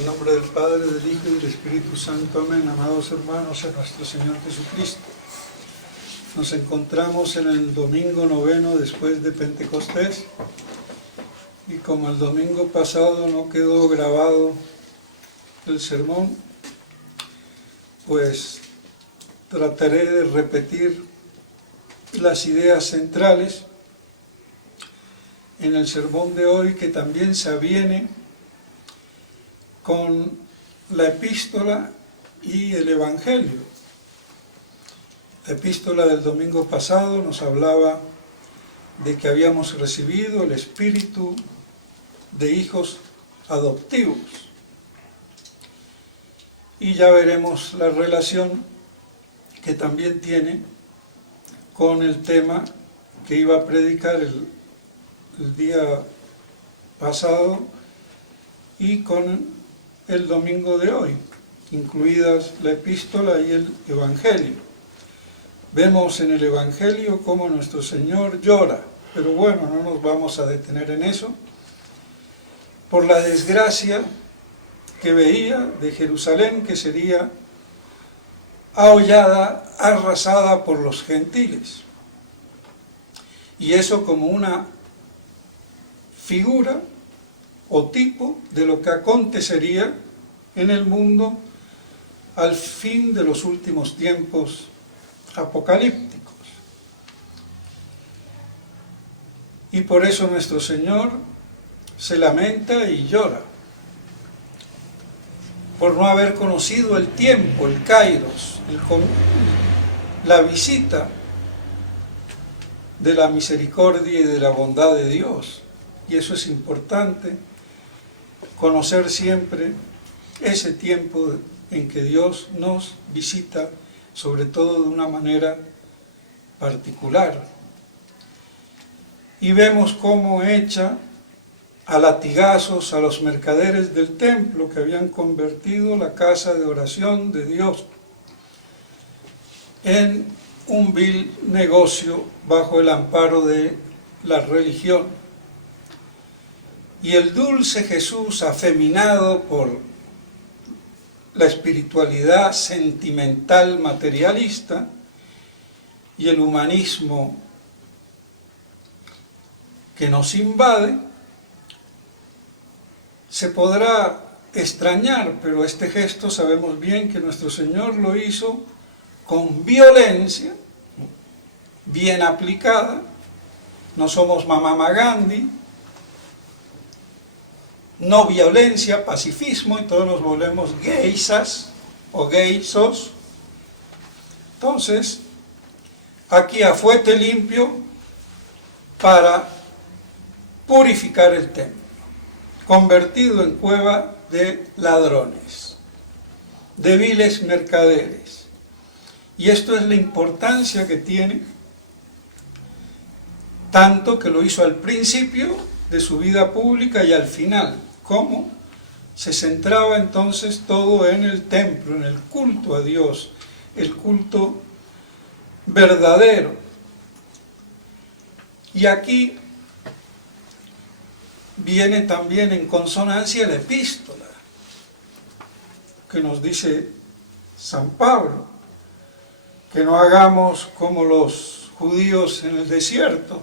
En nombre del Padre, del Hijo y del Espíritu Santo. Amén. Amados hermanos, en nuestro Señor Jesucristo. Nos encontramos en el domingo noveno después de Pentecostés. Y como el domingo pasado no quedó grabado el sermón, pues trataré de repetir las ideas centrales en el sermón de hoy, que también se aviene con la epístola y el evangelio. La epístola del domingo pasado nos hablaba de que habíamos recibido el espíritu de hijos adoptivos. Y ya veremos la relación que también tiene con el tema que iba a predicar el día pasado y con el domingo de hoy, incluidas la epístola y el evangelio. Vemos en el evangelio cómo nuestro Señor llora, pero bueno, no nos vamos a detener en eso, por la desgracia que veía de Jerusalén, que sería ahollada, arrasada por los gentiles. Y eso como una figura o tipo de lo que acontecería en el mundo al fin de los últimos tiempos apocalípticos. Y por eso nuestro Señor se lamenta y llora, por no haber conocido el tiempo, el kairos, la visita de la misericordia y de la bondad de Dios. Y eso es importante, conocer siempre ese tiempo en que Dios nos visita, sobre todo de una manera particular. Y vemos cómo echa a latigazos a los mercaderes del templo, que habían convertido la casa de oración de Dios en un vil negocio bajo el amparo de la religión. Y el dulce Jesús, afeminado por la espiritualidad sentimental materialista y el humanismo que nos invade, se podrá extrañar, pero este gesto sabemos bien que nuestro Señor lo hizo con violencia, bien aplicada. No somos Mahatma Gandhi. No violencia, pacifismo, y todos nos volvemos geisas o geisos. Entonces, aquí a fuete limpio para purificar el templo, convertido en cueva de ladrones, de viles mercaderes. Y esto es la importancia que tiene, tanto que lo hizo al principio de su vida pública y al final. ¿Cómo? Se centraba entonces todo en el templo, en el culto a Dios, el culto verdadero. Y aquí viene también en consonancia la epístola, que nos dice San Pablo, que no hagamos como los judíos en el desierto,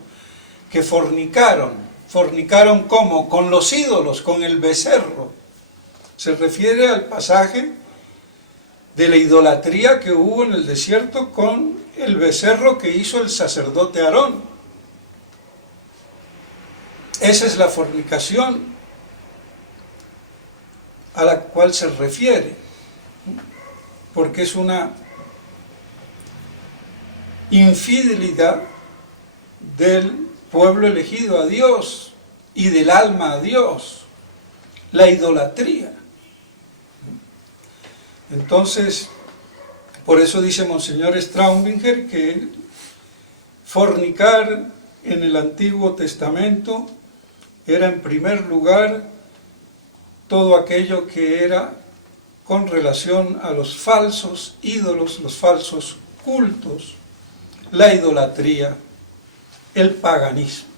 que fornicaron. ¿Fornicaron cómo? Con los ídolos, con el becerro. Se refiere al pasaje de la idolatría que hubo en el desierto con el becerro que hizo el sacerdote Aarón. Esa es la fornicación a la cual se refiere, porque es una infidelidad del pueblo elegido a Dios y del alma a Dios, la idolatría. Entonces, por eso dice Monseñor Straubinger que fornicar en el Antiguo Testamento era en primer lugar todo aquello que era con relación a los falsos ídolos, los falsos cultos, la idolatría, el paganismo,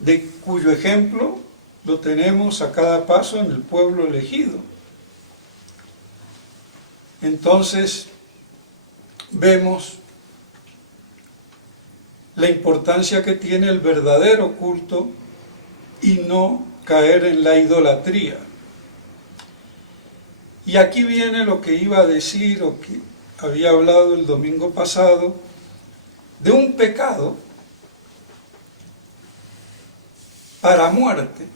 de cuyo ejemplo lo tenemos a cada paso en el pueblo elegido. Entonces, vemos la importancia que tiene el verdadero culto y no caer en la idolatría. Y aquí viene lo que iba a decir o que había hablado el domingo pasado, de un pecado para muerte,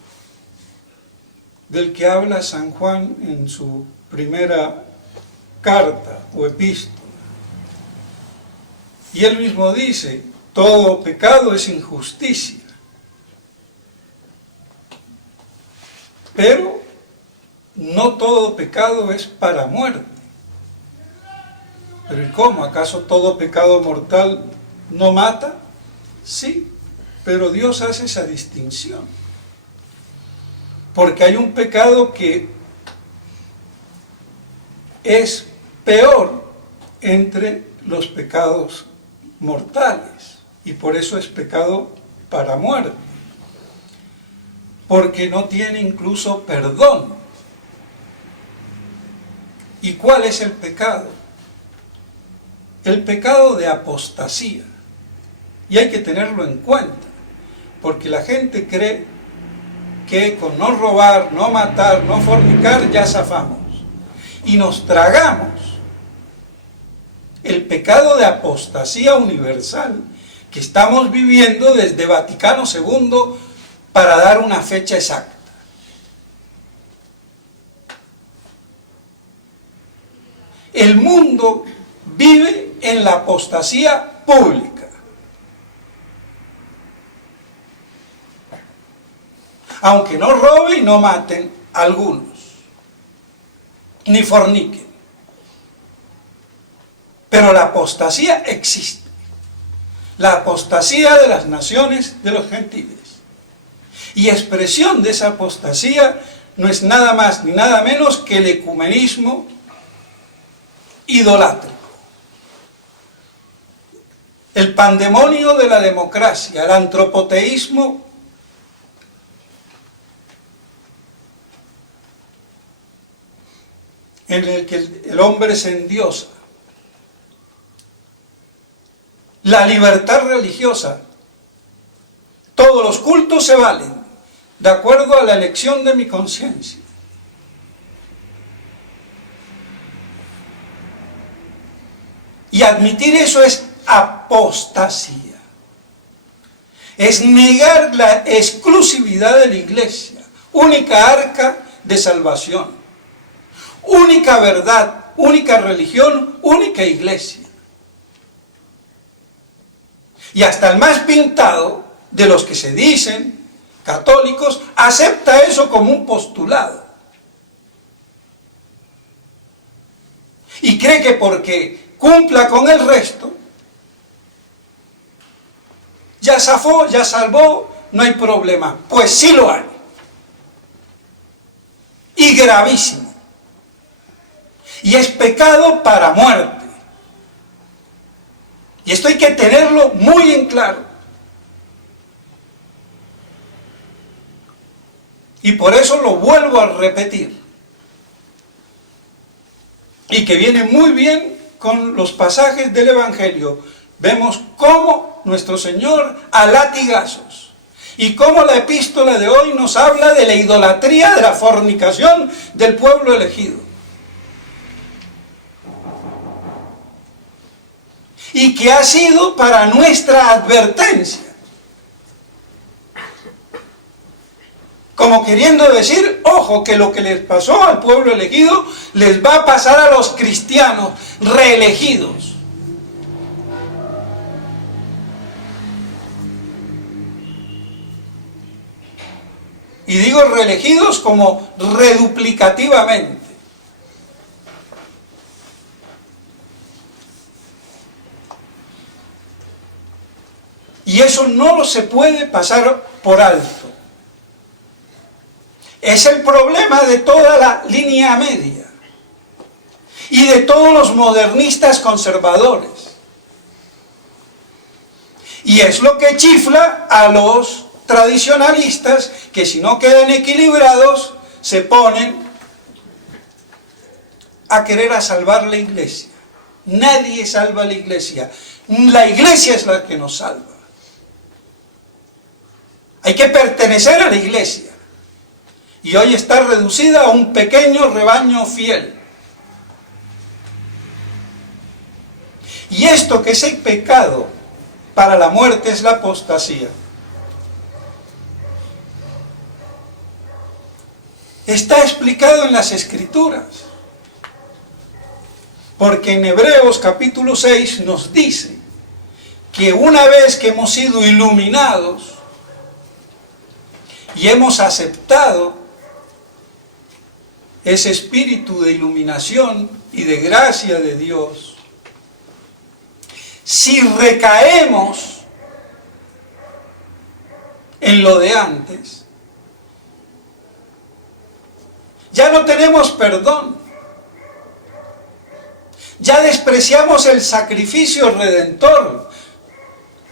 del que habla San Juan en su primera carta o epístola. Y él mismo dice, todo pecado es injusticia. Pero no todo pecado es para muerte. ¿Pero y cómo? ¿Acaso todo pecado mortal no mata? Sí, pero Dios hace esa distinción. Porque hay un pecado que es peor entre los pecados mortales, y por eso es pecado para muerte, porque no tiene incluso perdón. ¿Y cuál es el pecado? El pecado de apostasía. Y hay que tenerlo en cuenta, porque la gente cree que con no robar, no matar, no fornicar ya zafamos, y nos tragamos el pecado de apostasía universal que estamos viviendo desde Vaticano II, para dar una fecha exacta. El mundo vive en la apostasía pública. Aunque no roben y no maten algunos, ni forniquen. Pero la apostasía existe. La apostasía de las naciones de los gentiles. Y expresión de esa apostasía no es nada más ni nada menos que el ecumenismo idolátrico. El pandemonio de la democracia, el antropoteísmo en el que el hombre se endiosa. La libertad religiosa. Todos los cultos se valen de acuerdo a la elección de mi conciencia. Y admitir eso es apostasía. Es negar la exclusividad de la Iglesia, única arca de salvación, única verdad, única religión, única Iglesia. Y hasta el más pintado de los que se dicen católicos acepta eso como un postulado. Y cree que porque cumpla con el resto, ya zafó, ya salvó, no hay problema. Pues sí lo hay. Y gravísimo. Y es pecado para muerte. Y esto hay que tenerlo muy en claro. Y por eso lo vuelvo a repetir. Y que viene muy bien con los pasajes del Evangelio. Vemos cómo nuestro Señor a latigazos. Y cómo la epístola de hoy nos habla de la idolatría, de la fornicación del pueblo elegido. Y que ha sido para nuestra advertencia. Como queriendo decir, ojo, que lo que les pasó al pueblo elegido les va a pasar a los cristianos reelegidos. Y digo reelegidos como reduplicativamente. Y eso no lo se puede pasar por alto. Es el problema de toda la línea media y de todos los modernistas conservadores. Y es lo que chifla a los tradicionalistas que si no quedan equilibrados se ponen a querer a salvar la iglesia. Nadie salva a la iglesia es la que nos salva. Hay que pertenecer a la iglesia y hoy está reducida a un pequeño rebaño fiel. Y esto que es el pecado para la muerte es la apostasía. Está explicado en las Escrituras. Porque en Hebreos capítulo 6 nos dice que una vez que hemos sido iluminados y hemos aceptado ese espíritu de iluminación y de gracia de Dios, si recaemos en lo de antes, ya no tenemos perdón. Ya despreciamos el sacrificio redentor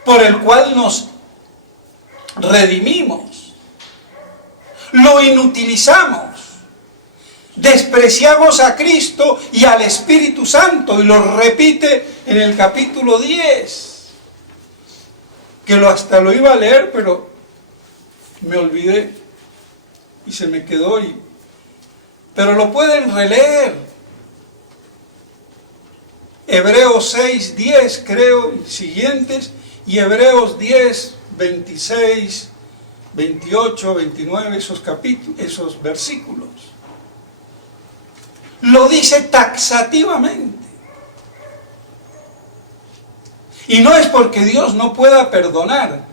por el cual nos redimimos. Lo inutilizamos. Despreciamos a Cristo y al Espíritu Santo, y lo repite en el capítulo 10, que hasta lo iba a leer, pero me olvidé y se me quedó. Pero lo pueden releer. Hebreos 6, 10, creo, y siguientes, y Hebreos 10, 26, 28, 29, esos versículos. Lo dice taxativamente. Y no es porque Dios no pueda perdonar,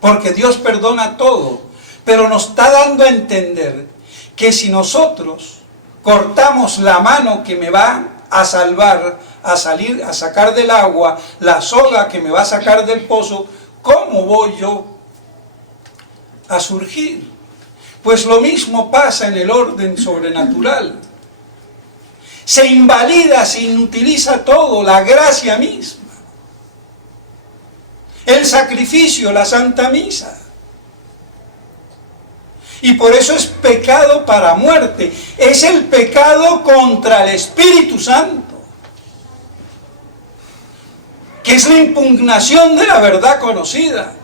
porque Dios perdona todo, pero nos está dando a entender que si nosotros cortamos la mano que me va a salvar, a sacar del agua, la soga que me va a sacar del pozo, ¿cómo voy yo a surgir? Pues lo mismo pasa en el orden sobrenatural. Se invalida, se inutiliza todo, la gracia misma, el sacrificio, la Santa Misa. Y por eso es pecado para muerte. Es el pecado contra el Espíritu Santo, que es la impugnación de la verdad conocida.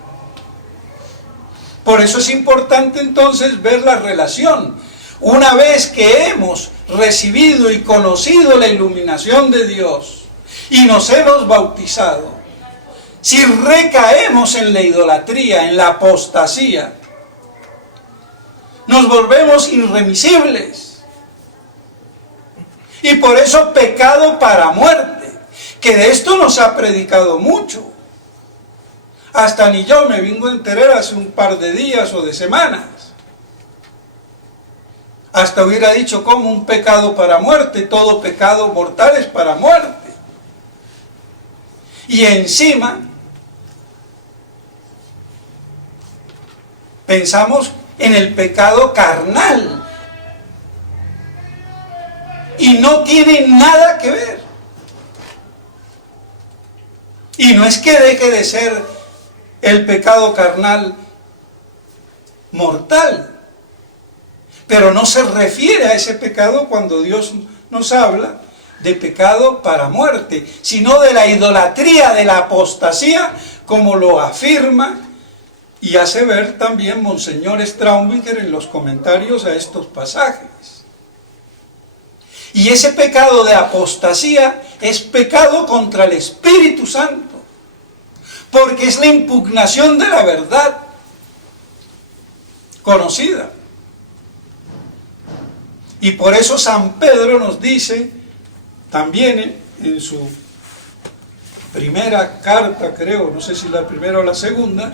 Por eso es importante entonces ver la relación. Una vez que hemos recibido y conocido la iluminación de Dios y nos hemos bautizado, si recaemos en la idolatría, en la apostasía, nos volvemos irremisibles. Y por eso pecado para muerte, que de esto nos ha predicado mucho. Hasta ni yo me vengo a enterar hace un par de días o de semanas. Hasta hubiera dicho como un pecado para muerte, todo pecado mortal es para muerte. Y encima pensamos en el pecado carnal. Y no tiene nada que ver. Y no es que deje de ser el pecado carnal mortal, pero no se refiere a ese pecado cuando Dios nos habla de pecado para muerte, sino de la idolatría, de la apostasía, como lo afirma y hace ver también Monseñor Straubinger en los comentarios a estos pasajes. Y ese pecado de apostasía es pecado contra el Espíritu Santo, porque es la impugnación de la verdad conocida. Y por eso San Pedro nos dice, también en su primera carta, creo, no sé si la primera o la segunda,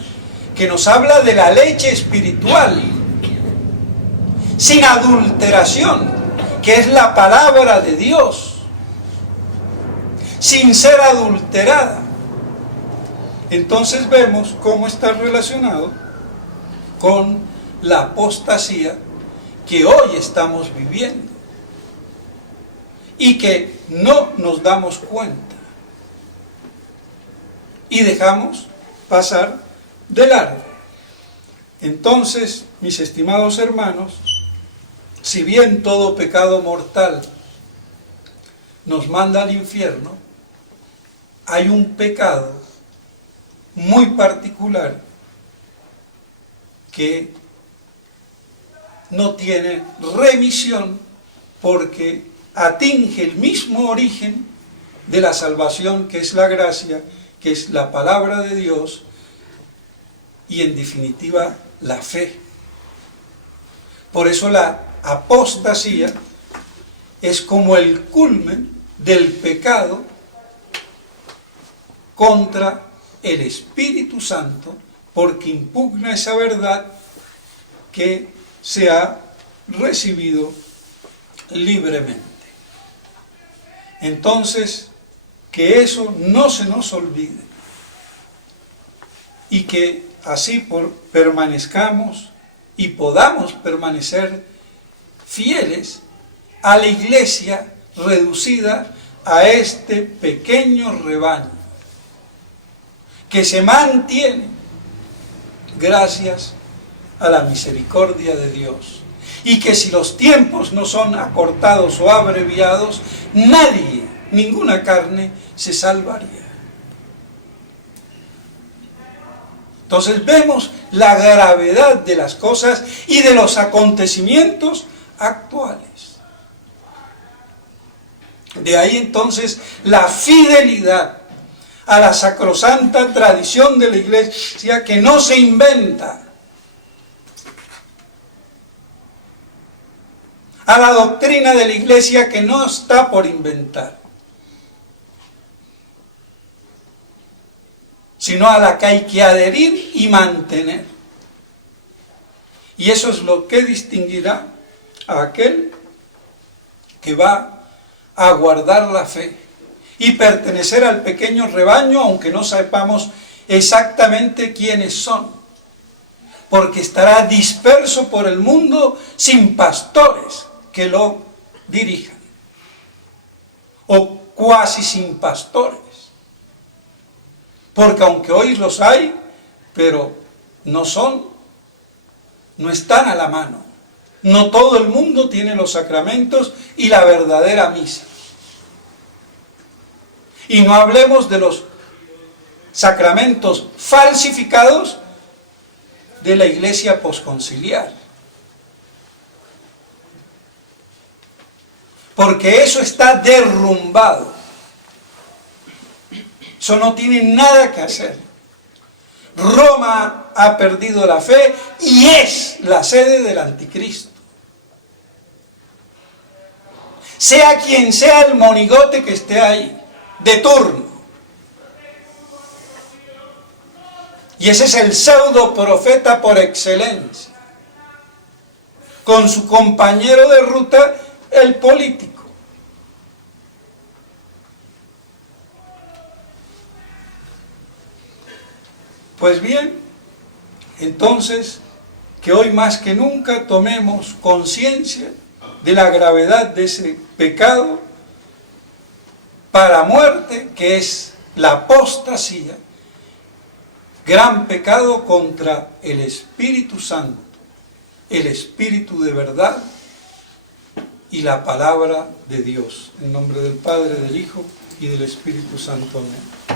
que nos habla de la leche espiritual, sin adulteración, que es la palabra de Dios, sin ser adulterada. Entonces vemos cómo está relacionado con la apostasía que hoy estamos viviendo y que no nos damos cuenta y dejamos pasar de largo. Entonces, mis estimados hermanos, si bien todo pecado mortal nos manda al infierno, hay un pecado muy particular que no tiene remisión porque atinge el mismo origen de la salvación, que es la gracia, que es la palabra de Dios y en definitiva la fe. Por eso la apostasía es como el culmen del pecado contra el Espíritu Santo, porque impugna esa verdad que se ha recibido libremente. Entonces, que eso no se nos olvide y que así permanezcamos y podamos permanecer fieles a la iglesia reducida a este pequeño rebaño que se mantiene gracias a la misericordia de Dios, y que si los tiempos no son acortados o abreviados, nadie, ninguna carne se salvaría. Entonces vemos la gravedad de las cosas y de los acontecimientos actuales. De ahí entonces la fidelidad a la sacrosanta tradición de la Iglesia, que no se inventa, a la doctrina de la Iglesia, que no está por inventar, sino a la que hay que adherir y mantener. Y eso es lo que distinguirá a aquel que va a guardar la fe y pertenecer al pequeño rebaño, aunque no sepamos exactamente quiénes son, porque estará disperso por el mundo sin pastores que lo dirijan, o cuasi sin pastores, porque aunque hoy los hay, pero no están a la mano. No todo el mundo tiene los sacramentos y la verdadera misa. Y no hablemos de los sacramentos falsificados de la Iglesia posconciliar, porque eso está derrumbado. Eso no tiene nada que hacer. Roma ha perdido la fe y es la sede del anticristo. Sea quien sea el monigote que esté ahí, de turno. Y ese es el pseudo profeta por excelencia, con su compañero de ruta, el político. Pues bien, entonces, que hoy más que nunca tomemos conciencia de la gravedad de ese pecado para muerte, que es la apostasía, gran pecado contra el Espíritu Santo, el Espíritu de verdad y la palabra de Dios. En nombre del Padre, del Hijo y del Espíritu Santo. Amén.